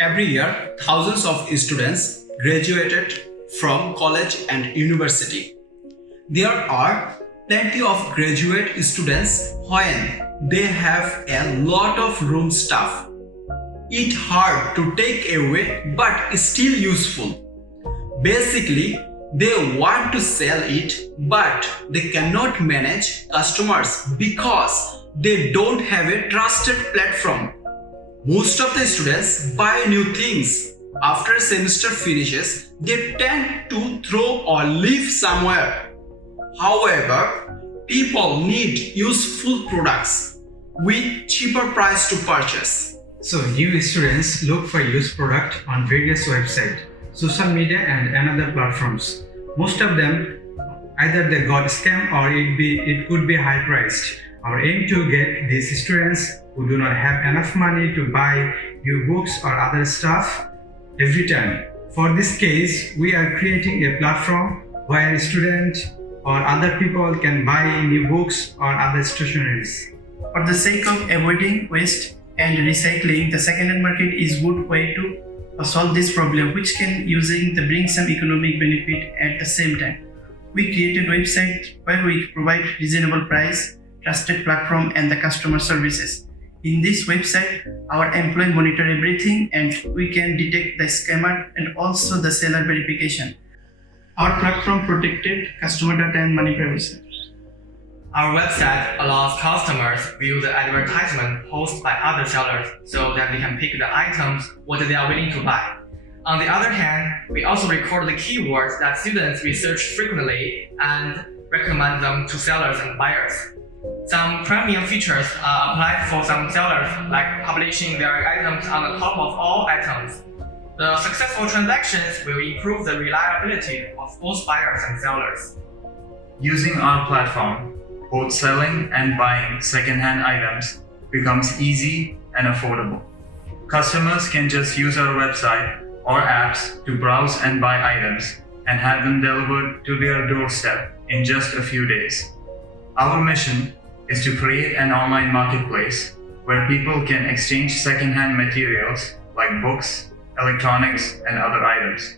Every year, thousands of students graduated from college and university. There are plenty of graduate students when they have a lot of room stuff. It's hard to take away but still useful. Basically, they want to sell it but they cannot manage customers because they don't have a trusted platform. Most of the students buy new things. After semester finishes, they tend to throw or leave somewhere. However, people need useful products with cheaper price to purchase. So new students look for used product on various websites, social media and another platforms. Most of them either they got scammed or it could be high priced. Our aim to get these students who do not have enough money to buy new books or other stuff every time. For this case, we are creating a platform where students or other people can buy new books or other stationeries. For the sake of avoiding waste and recycling, the second-hand market is a good way to solve this problem, which can bring some economic benefit at the same time. We created a website where we provide reasonable price, trusted platform and the customer services. In this website, our employee monitor everything and we can detect the scammer and also the seller verification. Our platform protected customer data and money privacy. Our website allows customers view the advertisement posted by other sellers so that they can pick the items what they are willing to buy. On the other hand, we also record the keywords that students research frequently and recommend them to sellers and buyers. Some premium features are applied for some sellers, like publishing their items on the top of all items. The successful transactions will improve the reliability of both buyers and sellers. Using our platform, both selling and buying second-hand items becomes easy and affordable. Customers can just use our website or apps to browse and buy items and have them delivered to their doorstep in just a few days. Our mission is to create an online marketplace where people can exchange second-hand materials like books, electronics, and other items.